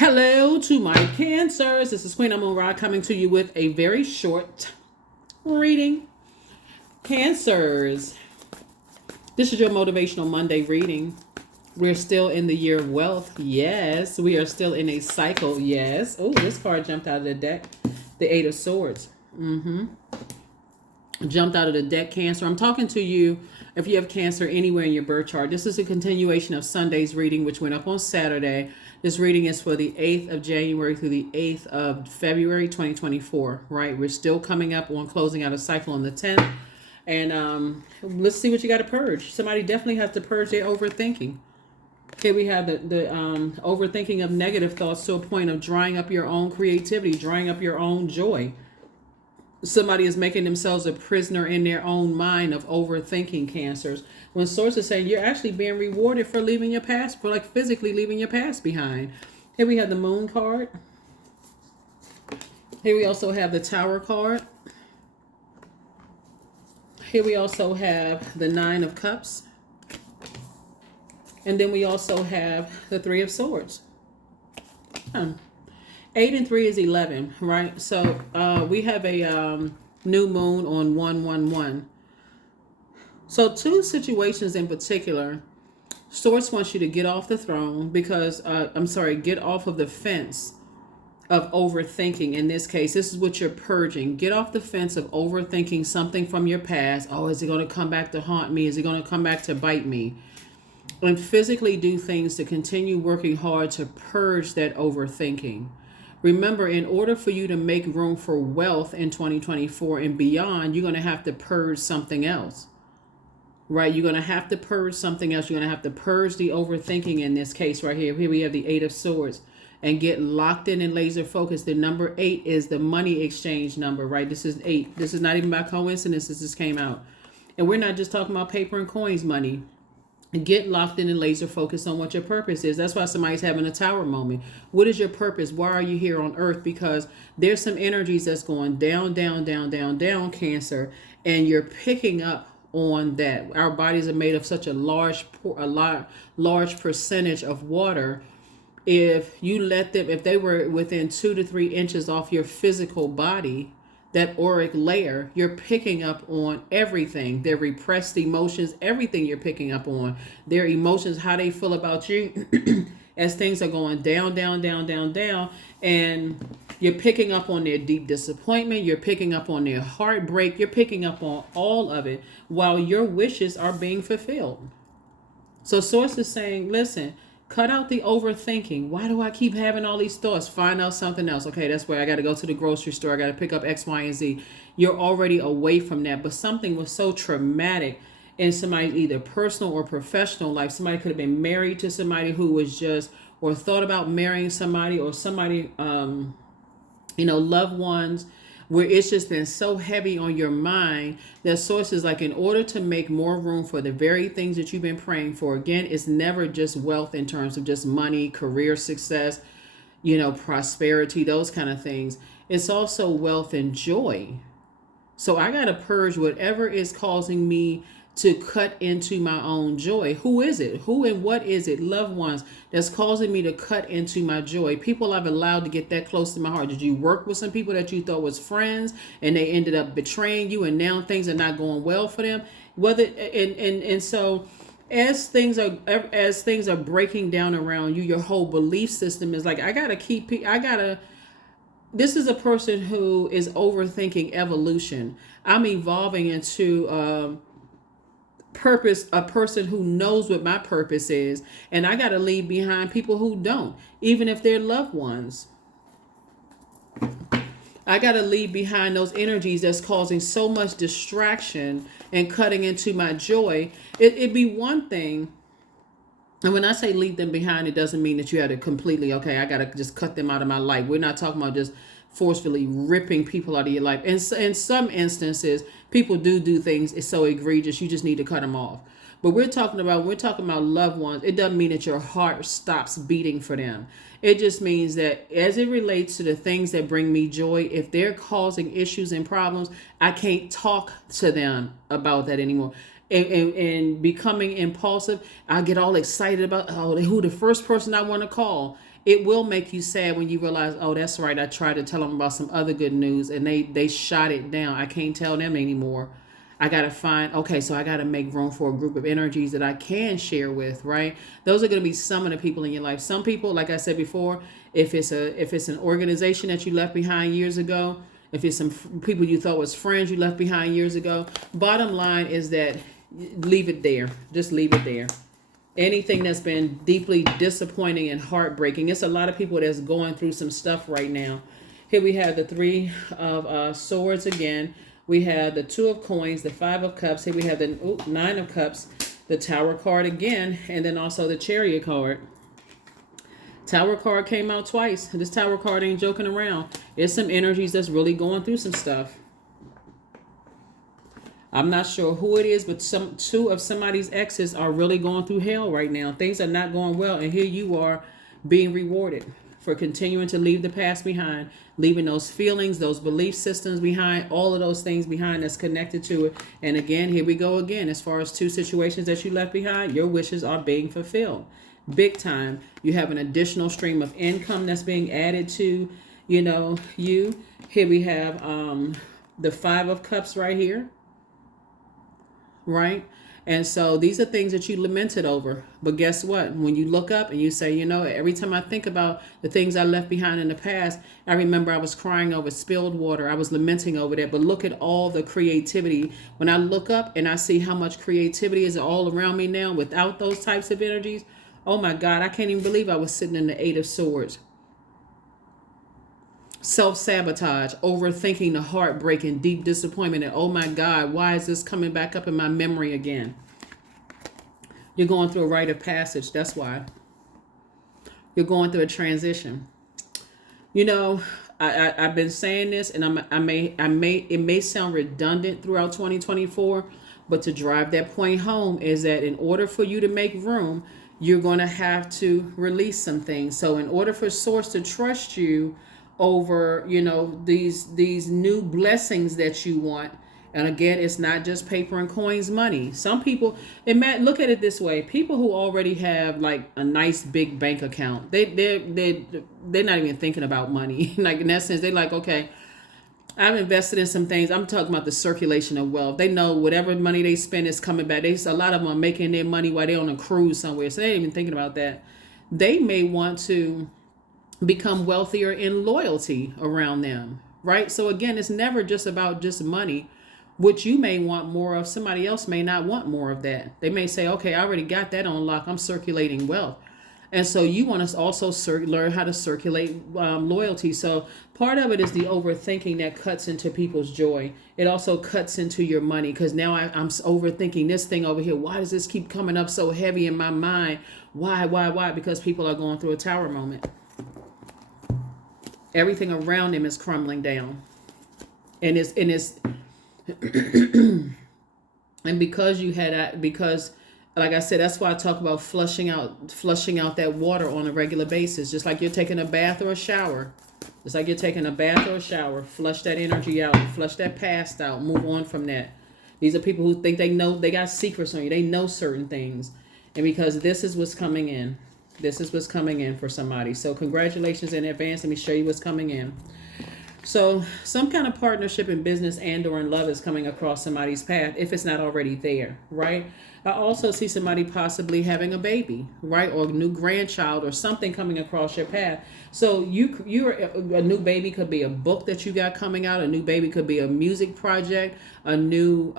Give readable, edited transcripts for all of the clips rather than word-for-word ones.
Hello to my Cancers. This is Queen Amun Ra coming to you with a very short reading. Cancers. This is your Motivational Monday reading. We're still in the year of wealth. Yes. We are still in a cycle. Yes. Oh, this card jumped out of the deck. The Eight of Swords. Jumped out of the deck, Cancer. I'm talking to you if you have Cancer anywhere in your birth chart. This is a continuation of Sunday's reading, which went up on Saturday. This reading is for the 8th of January through the 8th of February 2024, right? We're still coming up on closing out a cycle on the 10th. And let's see what you got to purge. Somebody definitely has to purge their overthinking. Okay, we have the overthinking of negative thoughts to a point of drying up your own creativity, drying up your own joy. Somebody is making themselves a prisoner in their own mind of overthinking, Cancers. When Source is saying you're actually being rewarded for leaving your past, for like physically leaving your past behind. Here we have the Moon card. Here we also have the Tower card. Here we also have the Nine of Cups. And then we also have the Three of Swords. 8 and 3 is 11, right? So we have a new moon on 111. So two situations in particular. Source wants you to get off the throne because, get off of the fence of overthinking. In this case, this is what you're purging. Get off the fence of overthinking something from your past. Oh, is it going to come back to haunt me? Is it going to come back to bite me? And physically do things to continue working hard to purge that overthinking. Remember, in order for you to make room for wealth in 2024 and beyond, you're going to have to purge something else, right? You're going to have to purge something else. You're going to have to purge the overthinking in this case right here. Here we have the Eight of Swords and get locked in and laser focused. The number 8 is the money exchange number, right? This is 8. This is not even by coincidence. This just came out. And we're not just talking about paper and coins money. Get locked in and laser focused on what your purpose is. That's why somebody's having a tower moment. What is your purpose? Why are you here on earth? Because there's some energies that's going down, down, down, down, down, Cancer, and you're picking up on that. Our bodies are made of such a large percentage of water. If you let them, if they were within 2 to 3 inches off your physical body, that auric layer, you're picking up on everything. Their repressed emotions, everything you're picking up on. Their emotions, how they feel about you as things are going down, down, down, down, down. And you're picking up on their deep disappointment. You're picking up on their heartbreak. You're picking up on all of it while your wishes are being fulfilled. So Source is saying, listen, cut out the overthinking. Why do I keep having all these thoughts? Find out something else. Okay, that's where I got to go to the grocery store. I got to pick up X, Y, and Z. You're already away from that. But something was so traumatic in somebody's either personal or professional life. Somebody could have been married to somebody who was just, or thought about marrying somebody, or somebody, loved ones, where it's just been so heavy on your mind that Source is like, in order to make more room for the very things that you've been praying for, again, it's never just wealth in terms of just money, career success, prosperity, those kind of things. It's also wealth and joy. So I got to purge whatever is causing me to cut into my own joy. Who is it? Who and what is it? Loved ones that's causing me to cut into my joy. People I've allowed to get that close to my heart. Did you work with some people that you thought was friends and they ended up betraying you and now things are not going well for them? So as things are breaking down around you, your whole belief system is like, this is a person who is overthinking evolution. I'm evolving into a person who knows what my purpose is, and I got to leave behind people who don't, even if they're loved ones. I got to leave behind those energies that's causing so much distraction and cutting into my joy. It'd be one thing. And when I say leave them behind, it doesn't mean that you had to completely, okay, I got to just cut them out of my life. We're not talking about just forcefully ripping people out of your life. And in some instances, people do things it's so egregious, you just need to cut them off. But we're talking about loved ones. It doesn't mean that your heart stops beating for them. It just means that as it relates to the things that bring me joy, if they're causing issues and problems, I can't talk to them about that anymore. And becoming impulsive, I get all excited about who the first person I want to call. it will make you sad when you realize, oh, that's right, I tried to tell them about some other good news and they shot it down. I can't tell them anymore. I gotta find, okay, so I gotta make room for a group of energies that I can share with, right? Those are gonna be some of the people in your life. Some people, like I said before, if it's an organization that you left behind years ago, if it's some people you thought was friends you left behind years ago, bottom line is that leave it there. Just leave it there. Anything that's been deeply disappointing and heartbreaking. It's a lot of people that's going through some stuff right now. Here we have the Three of Swords again. We have the Two of Coins, the Five of Cups. Here we have the Nine of Cups, the Tower card again, and then also the Chariot card. Tower card came out twice. This Tower card ain't joking around. It's some energies that's really going through some stuff. I'm not sure who it is, but two of somebody's exes are really going through hell right now. Things are not going well, and here you are being rewarded for continuing to leave the past behind, leaving those feelings, those belief systems behind, all of those things behind that's connected to it. And again, here we go again. As far as two situations that you left behind, your wishes are being fulfilled. Big time. You have an additional stream of income that's being added to, you. Here we have the Five of Cups right here. Right? And so these are things that you lamented over. But guess what? When you look up and you say, every time I think about the things I left behind in the past, I remember I was crying over spilled water. I was lamenting over that. But look at all the creativity. When I look up and I see how much creativity is all around me now without those types of energies, oh my God, I can't even believe I was sitting in the Eight of Swords. Self-sabotage, overthinking, the heartbreak and deep disappointment, and oh my God, why is this coming back up in my memory again? You're going through a rite of passage. That's why. You're going through a transition. I've been saying this, and it may sound redundant throughout 2024, but to drive that point home is that in order for you to make room, you're going to have to release some things. So in order for Source to trust you over, these new blessings that you want. And again, it's not just paper and coins money. Some people, look at it this way. People who already have like a nice big bank account, they're not even thinking about money. Like in that sense, they're like, okay, I've invested in some things. I'm talking about the circulation of wealth. They know whatever money they spend is coming back. A lot of them are making their money while they're on a cruise somewhere. So they ain't even thinking about that. They may want to become wealthier in loyalty around them, right? So again, it's never just about just money. What you may want more of, somebody else may not want more of that. They may say, okay, I already got that on lock. I'm circulating wealth. And so you want to also learn how to circulate loyalty. So part of it is the overthinking that cuts into people's joy. It also cuts into your money because now I'm overthinking this thing over here. Why does this keep coming up so heavy in my mind? Why? Because people are going through a tower moment. Everything around them is crumbling down. And it's and because like I said, that's why I talk about flushing out that water on a regular basis. Just like you're taking a bath or a shower. Flush that energy out. Flush that past out. Move on from that. These are people who think they know, they got secrets on you. They know certain things. And because this is what's coming in. This is what's coming in for somebody. So congratulations in advance. Let me show you what's coming in. So some kind of partnership in business and or in love is coming across somebody's path if it's not already there, right? I also see somebody possibly having a baby, right? Or a new grandchild or something coming across your path. So a new baby could be a book that you got coming out. A new baby could be a music project, a new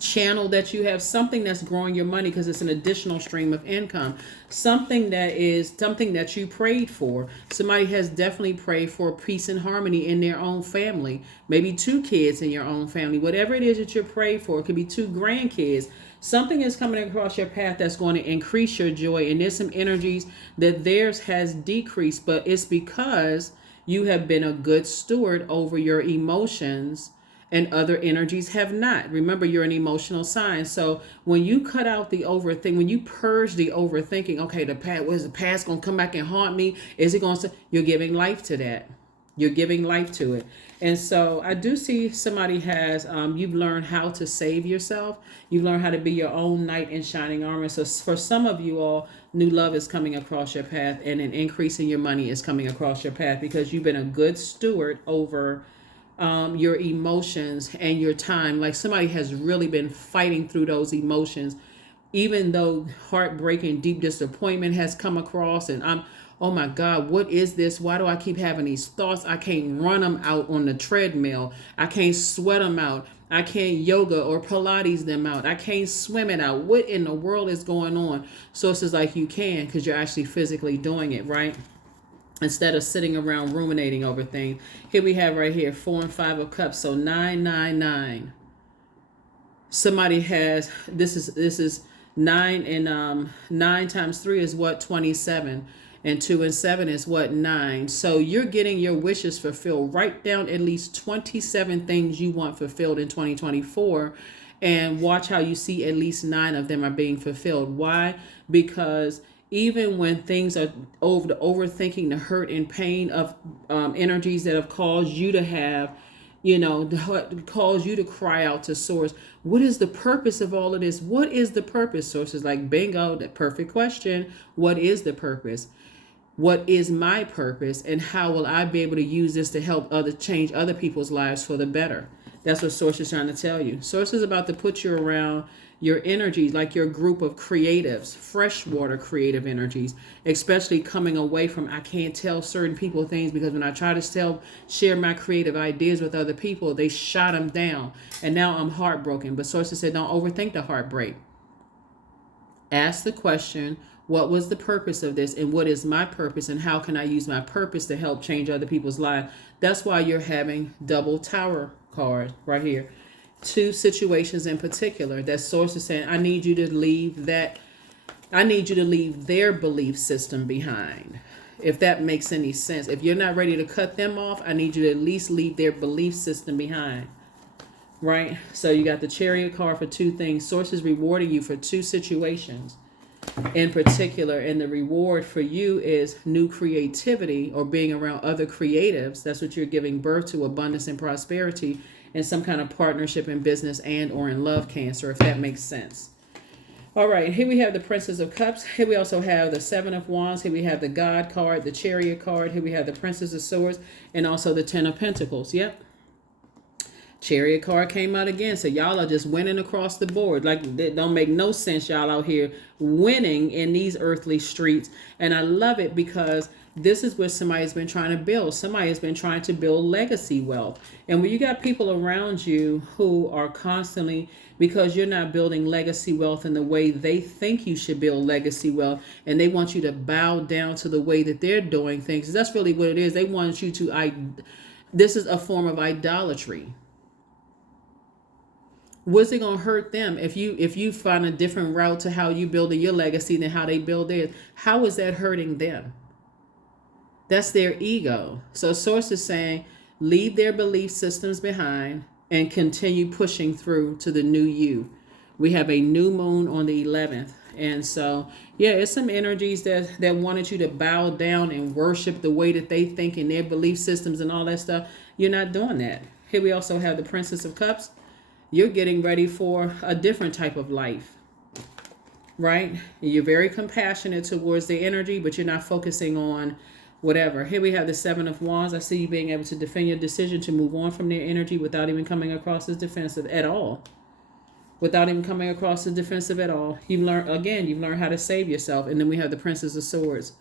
channel that you have, something that's growing your money because it's an additional stream of income, something that you prayed for. Somebody has definitely prayed for peace and harmony in their own family, maybe 2 kids in your own family, whatever it is that you're praying for. It could be 2 grandkids. Something is coming across your path that's going to increase your joy, and there's some energies that theirs has decreased, but it's because you have been a good steward over your emotions and other energies have not. Remember, you're an emotional sign. So when you cut out the overthink, when you purge the overthinking, okay, the past going to come back and haunt me? Is it going to? You're giving life to that. You're giving life to it. And so I do see somebody has, you've learned how to save yourself. You've learned how to be your own knight in shining armor. So for some of you all, new love is coming across your path, and an increase in your money is coming across your path because you've been a good steward over your emotions and your time. Like somebody has really been fighting through those emotions, even though heartbreak and deep disappointment has come across. And oh my God, what is this? Why do I keep having these thoughts? I can't run them out on the treadmill. I can't sweat them out. I can't yoga or Pilates them out. I can't swim it out. What in the world is going on? So it's just like you can, because you're actually physically doing it, right? Instead of sitting around ruminating over things. Here we have right here 4 and 5 of cups. So 999. Somebody has, this is 9, and 9 times 3 is what? 27. And 2 and 7 is what? 9. So you're getting your wishes fulfilled. Write down at least 27 things you want fulfilled in 2024, and watch how you see at least 9 of them are being fulfilled. Why? Because even when things are over, the overthinking, the hurt and pain of energies that have caused you to have, cause you to cry out to source. What is the purpose of all of this? What is the purpose? Source is like, bingo, that perfect question. What is the purpose? What is my purpose, and how will I be able to use this to help change other people's lives for the better? That's what Source is trying to tell you. Source is about to put you around your energies, like your group of creatives, freshwater creative energies, especially coming away from, I can't tell certain people things because when I try to share my creative ideas with other people, they shot them down. And now I'm heartbroken. But Source said, don't overthink the heartbreak. Ask the question, what was the purpose of this, and what is my purpose, and how can I use my purpose to help change other people's lives? That's why you're having double tower card right here. 2 situations in particular that Source is saying, I need you to leave their belief system behind. If that makes any sense. If you're not ready to cut them off, I need you to at least leave their belief system behind. Right? So you got the Chariot card for 2 things. Source is rewarding you for 2 situations in particular, and the reward for you is new creativity, or being around other creatives. That's what you're giving birth to, abundance and prosperity, and some kind of partnership in business and or in love, Cancer, if that makes sense. All right, here we have the Princess of Cups. Here we also have the 7 of Wands. Here we have the God card, the Chariot card. Here we have the Princess of Swords, and also the 10 of Pentacles. Yep. Chariot card came out again. So y'all are just winning across the board. Like, it don't make no sense y'all out here winning in these earthly streets. And I love it because this is what somebody's been trying to build. Somebody has been trying to build legacy wealth. And when you got people around you who are constantly, because you're not building legacy wealth in the way they think you should build legacy wealth, and they want you to bow down to the way that they're doing things. That's really what it is. They want you to, this is a form of idolatry. What's it gonna hurt them if you find a different route to how you building your legacy than how they build theirs? How is that hurting them? That's their ego. So Source is saying, leave their belief systems behind and continue pushing through to the new you. We have a new moon on the 11th. And so, yeah, it's some energies that wanted you to bow down and worship the way that they think in their belief systems and all that stuff. You're not doing that. Here we also have the Princess of Cups. You're getting ready for a different type of life, right? You're very compassionate towards the energy, but you're not focusing on whatever. Here we have the 7 of Wands. I see you being able to defend your decision to move on from their energy without even coming across as defensive at all. Without even coming across as defensive at all. You've learned how to save yourself. And then we have the Princess of Swords.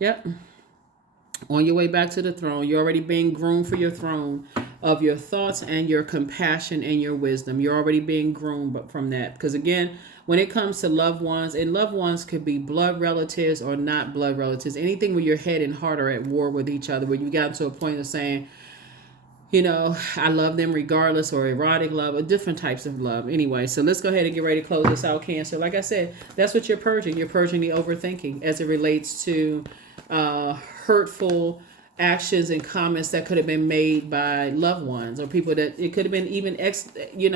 Yep. On your way back to the throne. You're already being groomed for your throne of your thoughts and your compassion and your wisdom. You're already being groomed from that. Because again, when it comes to loved ones, and loved ones could be blood relatives or not blood relatives, anything where your head and heart are at war with each other, where you got to a point of saying, I love them regardless, or erotic love, or different types of love. Anyway, so let's go ahead and get ready to close this out, Cancer. Like I said, that's what you're purging. You're purging the overthinking as it relates to hurtful actions and comments that could have been made by loved ones, or people that it could have been even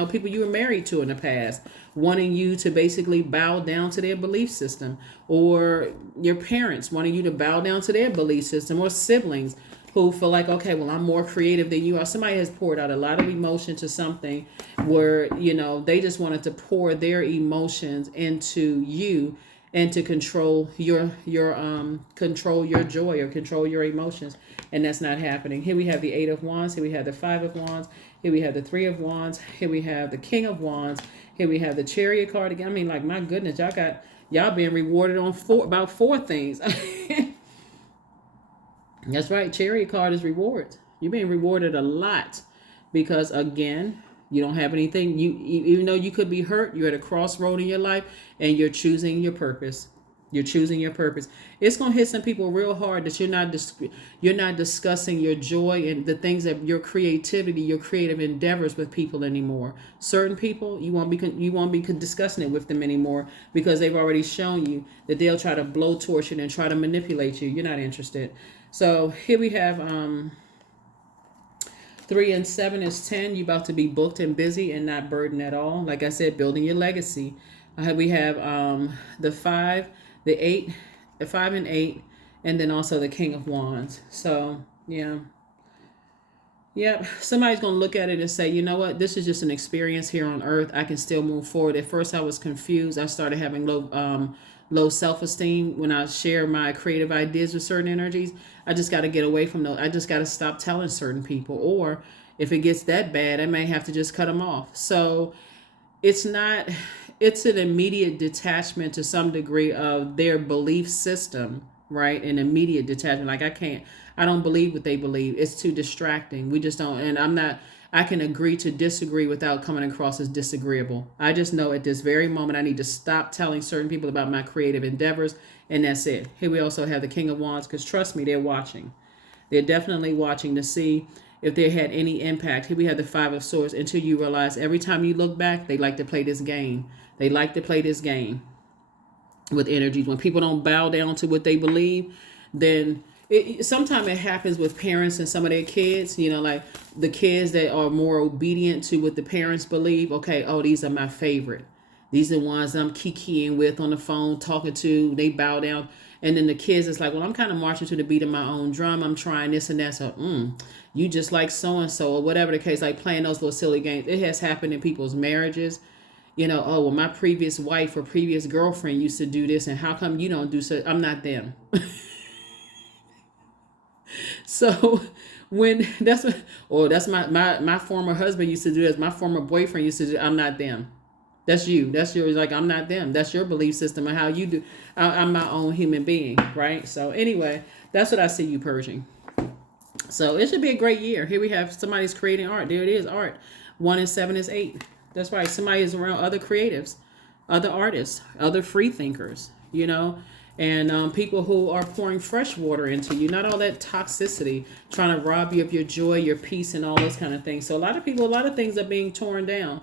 people you were married to in the past, wanting you to basically bow down to their belief system, or your parents wanting you to bow down to their belief system, or siblings who feel like, okay, well, I'm more creative than you are. Somebody has poured out a lot of emotion to something where, they just wanted to pour their emotions into you and to control control your joy or control your emotions. And that's not happening. Here we have the 8 of Wands. Here we have the 5 of Wands. Here we have the 3 of Wands. Here we have the King of Wands. Here we have the Chariot card again. I mean, like, my goodness, y'all being rewarded on about 4 things. That's right. Chariot card is rewards. You're being rewarded a lot because, again, you don't have anything. Even though you could be hurt, you're at a crossroad in your life and you're choosing your purpose. You're choosing your purpose. It's going to hit some people real hard that you're not discussing your joy and the things that your creativity, your creative endeavors with people anymore. Certain people, you won't be discussing it with them anymore because they've already shown you that they'll try to blowtorch it and try to manipulate you. You're not interested. So here we have 3 and 7 is 10. You're about to be booked and busy and not burdened at all. Like I said, building your legacy. We have the 5, the 8, the 5 and 8, and then also the King of Wands. So, yeah. Yep. Somebody's going to look at it and say, you know what? This is just an experience here on earth. I can still move forward. At first, I was confused. I started having low self-esteem when I share my creative ideas with certain energies. I just got to get away from those. I just got to stop telling certain people. Or if it gets that bad, I may have to just cut them off. So it's an immediate detachment to some degree of their belief system, right? An immediate detachment. Like, I don't believe what they believe. It's too distracting. We just don't. And I can agree to disagree without coming across as disagreeable. I just know at this very moment I need to stop telling certain people about my creative endeavors, and that's it. Here we also have the King of Wands, because trust me, they're watching. They're definitely watching to see if they had any impact. Here we have the 5 of Swords, until you realize every time you look back, they like to play this game. They like to play this game with energies. When people don't bow down to what they believe, then sometimes it happens with parents and some of their kids, like the kids that are more obedient to what the parents believe. Okay, oh, these are my favorite. These are the ones I'm kikiing with on the phone, talking to. They bow down. And then the kids is like, well, I'm kind of marching to the beat of my own drum. I'm trying this and that. So, you just like so-and-so or whatever the case, like playing those little silly games. It has happened in people's marriages. Oh, well, my previous wife or previous girlfriend used to do this, and how come you don't do so? I'm not them. So that's my former husband used to do this. My former boyfriend used to do. I'm not them. That's you. That's yours. Like, I'm not them. That's your belief system and how you do. I'm my own human being, right? So anyway, that's what I see you purging. So it should be a great year. Here we have somebody's creating art. There it is, art. 1 and 7 is 8. That's right. Somebody is around other creatives, other artists, other free thinkers, and people who are pouring fresh water into you, not all that toxicity, trying to rob you of your joy, your peace, and all those kind of things. So a lot of things are being torn down.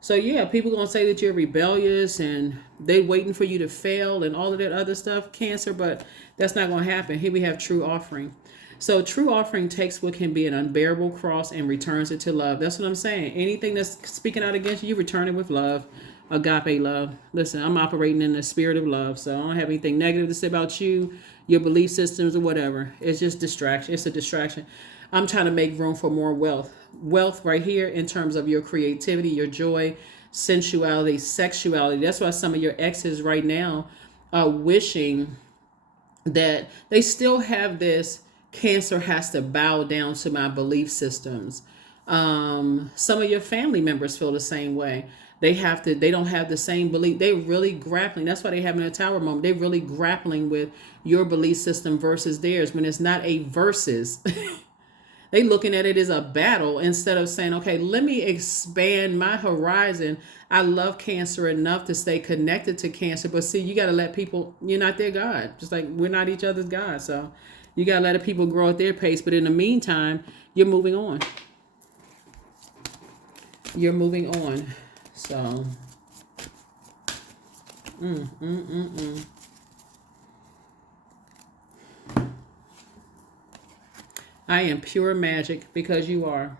So yeah, people going to say that you're rebellious and they waiting for you to fail and all of that other stuff, Cancer, but that's not going to happen. Here we have true offering. So true offering takes what can be an unbearable cross and returns it to love. That's what I'm saying. Anything that's speaking out against you, return it with love. Agape love. Listen, I'm operating in the spirit of love, so I don't have anything negative to say about you, your belief systems, or whatever. It's just distraction. It's a distraction. I'm trying to make room for more wealth. Wealth right here in terms of your creativity, your joy, sensuality, sexuality. That's why some of your exes right now are wishing that they still have this. Cancer has to bow down to my belief systems. Some of your family members feel the same way. They don't have the same belief. They're really grappling. That's why they're having a tower moment. They're really grappling with your belief system versus theirs when it's not a versus. They looking at it as a battle instead of saying, okay, let me expand my horizon. I love Cancer enough to stay connected to Cancer. But see, you got to let people, you're not their God. Just like we're not each other's God. So you got to let the people grow at their pace. But in the meantime, you're moving on. You're moving on. So, I am pure magic because you are.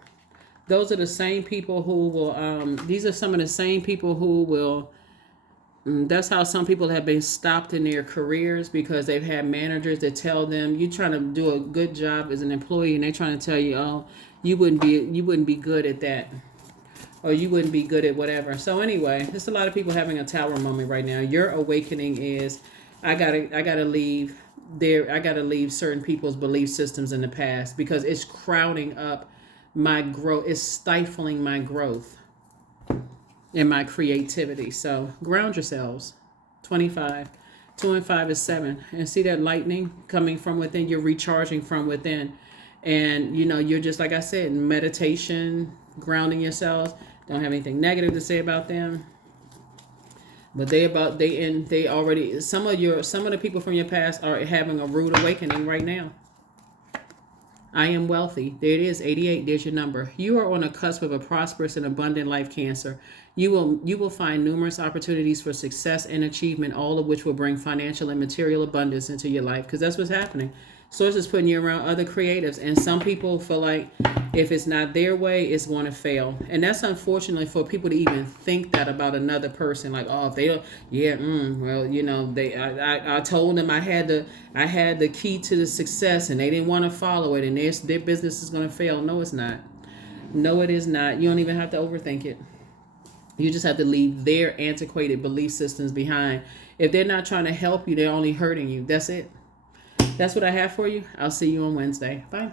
Those are the same people who will, these are some of the same people who will That's how some people have been stopped in their careers because they've had managers that tell them you're trying to do a good job as an employee, and they're trying to tell you, oh, you wouldn't be good at that, or you wouldn't be good at whatever. So anyway, there's a lot of people having a tower moment right now. Your awakening is, I gotta leave there. I gotta leave certain people's belief systems in the past because it's crowding up my growth. It's stifling my growth and my creativity. So ground yourselves. 25. 2 and 5 is 7. And see that lightning coming from within? You're recharging from within. And you're just like I said, meditation, grounding yourselves. Don't have anything negative to say about them. But they already, some of the people from your past are having a rude awakening right now. I am wealthy. There it is, 88. There's your number. You are on a cusp of a prosperous and abundant life, Cancer. You will find numerous opportunities for success and achievement, all of which will bring financial and material abundance into your life, because that's what's happening. Source is putting you around other creatives, and some people feel like if it's not their way, it's going to fail. And that's unfortunately for people to even think that about another person. Like, oh, if they don't, I told them I had the key to the success, and they didn't want to follow it, and their business is going to fail. No, it's not. No, it is not. You don't even have to overthink it. You just have to leave their antiquated belief systems behind. If they're not trying to help you, they're only hurting you. That's it. That's what I have for you. I'll see you on Wednesday. Bye.